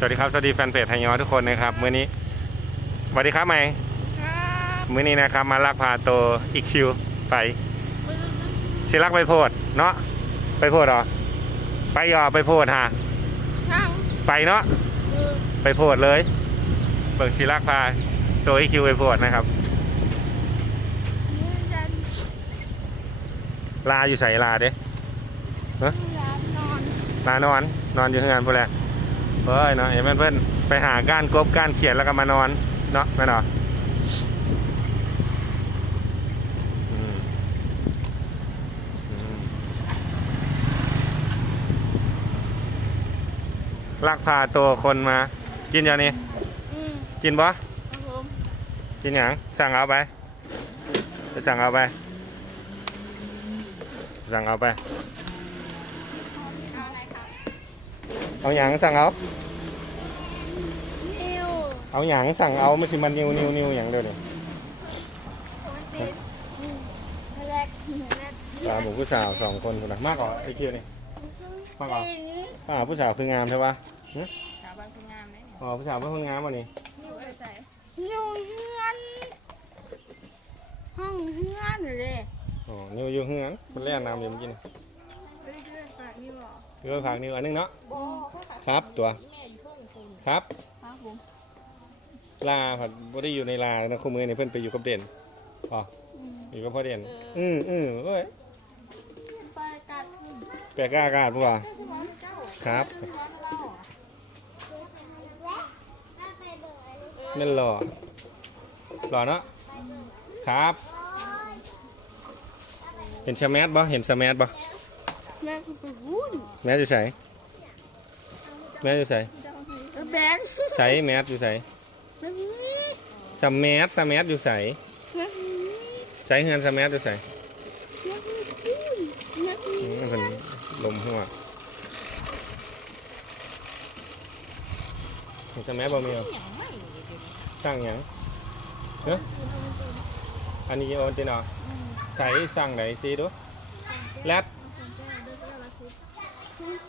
สวัสดีครับสวัสดีแฟนเพจไทยยอทุกคนนะครับมื้อนี้สวัสดีครับใหม่ครับมื้อนี้นะครับมาลักพาตัวอีคิวไปสิลักไปโพดเนาะไปโพดเหรอไปยอไปโพดฮะช่างไปเนาะเออไปโพดเลย เบิ่งสิลักพาตัวอีคิวไปโพดนะครับยืนยันลาอยู่ใส่ลาเด้ร้านนอนลานอน นอนอยู่ที่งานพวกแหละ เฮ้ยเนาะเอ็มเพื่อนไปหาก้านกบก้านเขียนแล้วก็มานอนเนาะแม่นเหรออืมอืมลักพาตัวคนมา กินอย่างนี้อืมกินบ่ครับผมกินอย่างสั่งเอาไปไปสั่งเอาไปสั่งเอาไป เอาอย่างสั่งเอา นิวเอาอย่างสั่งเอาไม่ใช่มันนิวนิวนิวอย่างเดียวนี่วันจีนอืมแรกเหมือนแรกตาหมูผู้สาวสองคนคนละมากกว่าไอ้เคียนี่ มากกว่าไอ้นี้อ่าผู้สาวคืองามใช่ปะสาวบางคนงามไหมเนี่ยอ๋อผู้สาวเป็นคนงามวันนี้นิวไปใส่นิวเฮือน ห้องเฮือนเลยอ๋อนิวอยู่เฮืองมันแล่นน้ำอยู่เมื่อกี้นี่ไปเรื่อยๆฝากนิวเหรอ เรือฝากนิวอันหนึงเนาะโอ้ครับตัว ครับครับผมลาผัดบ่ได้อยู่ในลานะคู่มือนี่เพิ่นไปอยู่กับเด่นอ๋ออืมอยู่กับพ่อเด่นอืออือเอ้ยไปกัดอืมแปลกล้าอากาศปะวะเจ้าครับร้านเราเหรอนั่นหล่อหล่อเนาะครับ เห็นสแมับ่เห็นสแมับ่แม่คือไปหุ้นแมสอยู่ใส่แมสอยู่ใส่แบงค์ใส่แมสอยู่ใส่แม่นี้สแมสสแมสอยู่ใส่แม่นี้ใช้เงินสแมสอยู่ใส่แม่นี้แม่นี้อืมเพิ่นลมหัวเห็นสแมสบ่มีเหรอสั่งหยังเนอะอันนี้โอนติเนาะใส่สั่งไหนสิดูแรด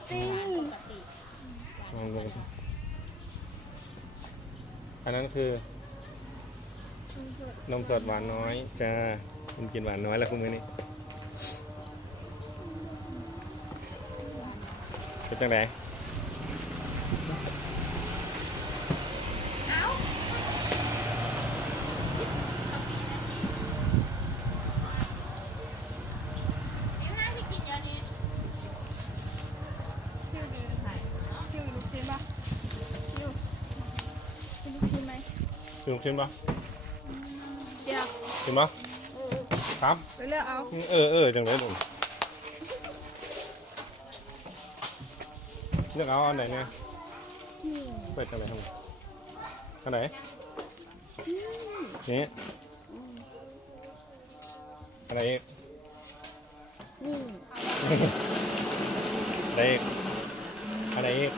ติ้งลงอันนั้นคือ นมสดหวานน้อยจะคุณกินหวานน้อยแล้วคุณมือนี้เป็นจังได คิวดีไหมคิวลูกชิ้นปะคิวคิวลูกชิ้นไหม คือลูกชิ้นปะเดี๋ยวกินปะครับ ไปเลือกเอาเออเออจังไดลุงเลือกเอาอันไหนเนี่ยนี่เปิดอันไหนครับอันไหนนี่อะไรอีกนี่อะไรอีกอะไรอีก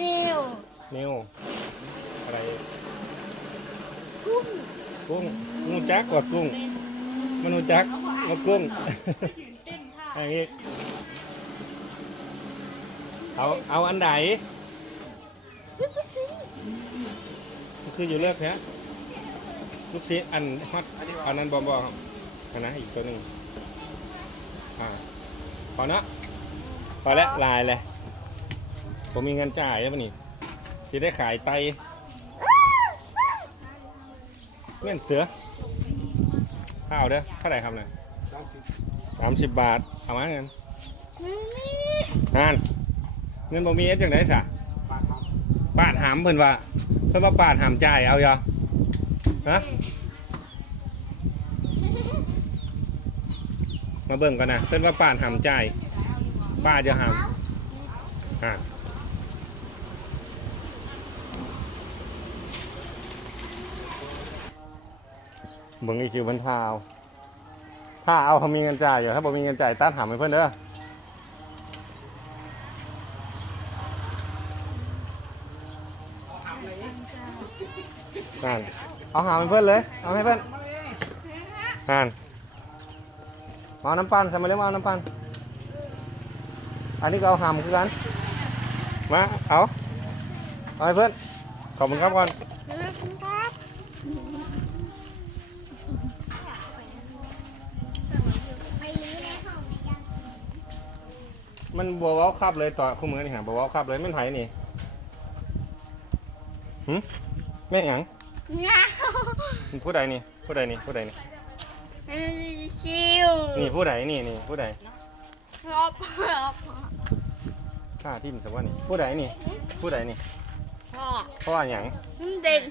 นิวนิ้วอะไรอีก กุ้ง กุ้งงูจักกว่ากุ้งมันงูจักมากุ้งอะไอีกเอาเอาอันไหนคืออยู่เลือกแค่ลูกชิ้นอันฮอตอันนั้นบอมบอครับอันนั้นอีกตัวหนึ่งอ่าพอเนาะพอแล้วลายเลยผมมีเงินจ่ายแล้วปะนี่สิได้ขายไต เงินเสือข้าวเด้อเท่าไหร่ครับเนี่ยสามสิบบาทเอามาเงินนี่งานเงินบ่มีเอ็ดจังไดสะปาดหามเพิ่นว่าเพิ่นว่าปาดหามจ่ายเอาอย่าฮะมาเบิ่งกันนะเพิ่นว่าปาดหามจ่ายปาดจะหามอะ เบิ่งอีกคิวเพิ่นทาเอาถ้าเอาเขามีเงินจ่ายอยู่ถ้าบ่มีเงินจ่ายตัดหามให้เพิ่อนเด้อนั่นเอาหาให้เพื่อนเลย เอาให้เพื่อนนั่นเอาน้ำปั่นใส่มาเร็วมาเอาน้ำปั่นอันนี้ก็เอาหามคือกันมาเอาเอาให้เพื่อนขอบคุณครับก่อนขอบคุณครับ มันบัวเว้าคับเลยต่อคู่มือนี่ฮะบัวเว้าคับเลยมันไผนี่หึแม่งหยังเงามันผู้ใดนี่ผู้ใดนี่ผู้ใดนี่คิวนี่ผู้ใดนี่นี่ผู้ใดรอบรอบข้าที่มันสว่านี่ผู้ใดนี่ผู้ใดนี่พ่อเพราะว่าหยังเด่น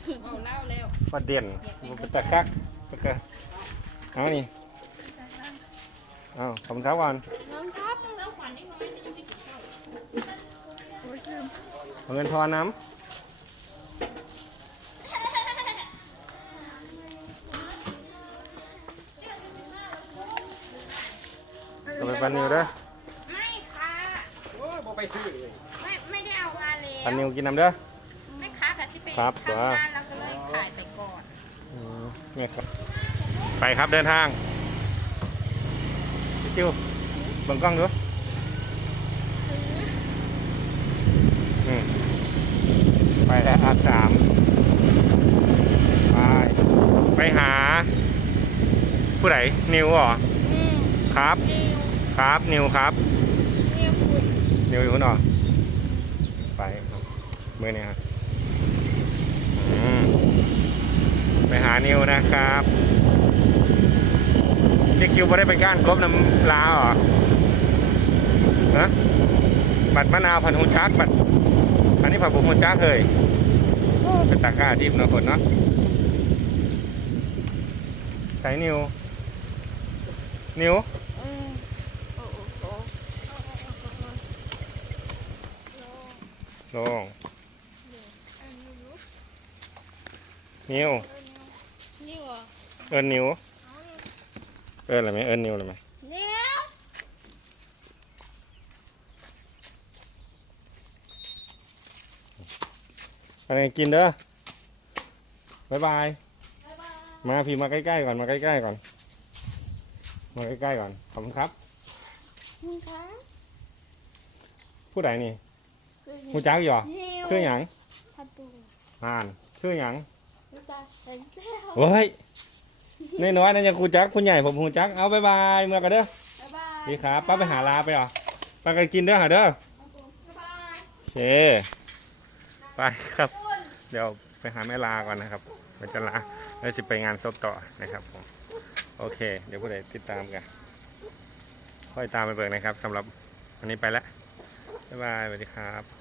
ว่าเด่นมันเป็นตะคักตะคักเอานี่เอาขอบคุณครับก่อนน้องครับเอาเงินทอนน้ำตัวไปปันนิวเด้อไม่ค่ะ โอ้ยบ่ไปซื้อเลยไม่ไม่ได้เอามาแล้ปันวนิวกินน้ำเด้อแม่ค้ากับสิไปครับทำงานเราก็เลยขายไปก่อน อืมเนี่ยครับ ไปครับเดินทาง พี่จิวเบิ่งกล้องดูอืมไปแล้วอาสามไปไปหา ผู้ใดนิวเหรออืมครับ นิวครับ นิวครับ นิวคุณนิวอยู่ข้างนอกไปครับมือนี่ครับอืมไปหานิวนะครับ เจ๊คิวบ่ได้เป็นการกบน้ำลาวเหรอฮะบัตรมะนาวผันหูจักบัตรอันนี้ผักบุกหูจักเลยโอ้เป็นตากร้าดิบเนาะคนเนาะใส่นิว นิวอืมโอ้โหลงนิวนิวเหรอเอิญนิว เอิญอะไรไหมเอิญนิวอะไรไหมนิวอะไรกินเด้อบ๊ายบาย มาพี่มาใกล้ๆก่อนมาใกล้ๆก่อน มาใกล้ๆก่อนขอบคุณครับคุณคะผู้ใดนี่คือหูจักอยู่เหรอนิวชื่อหยังทัดตูอ่านชื่อหยังลูกตาเห็นแล้ว เฮ้ย น้อยๆนั่นยังคูจักคุณใหญ่ผมหูจักเอาบ๊ายบายเมื่อกันเด้อบ๊ายบายดีครับป้าไปหาลาไปเหรอไปกันกินเด้อหาเด้อบ๊ายบายโอเคไปครับเดี๋ยวไปหาแม่ลาก่อนนะครับไปจะลาแล้วจะไปงานศพต่อนะครับผมโอเค เดี๋ยวผู้ใดติดตามกัน ค่อยตามไปเบิกนะครับสำหรับวันนี้ไปแล้วบ๊ายบายสวัสดีครับ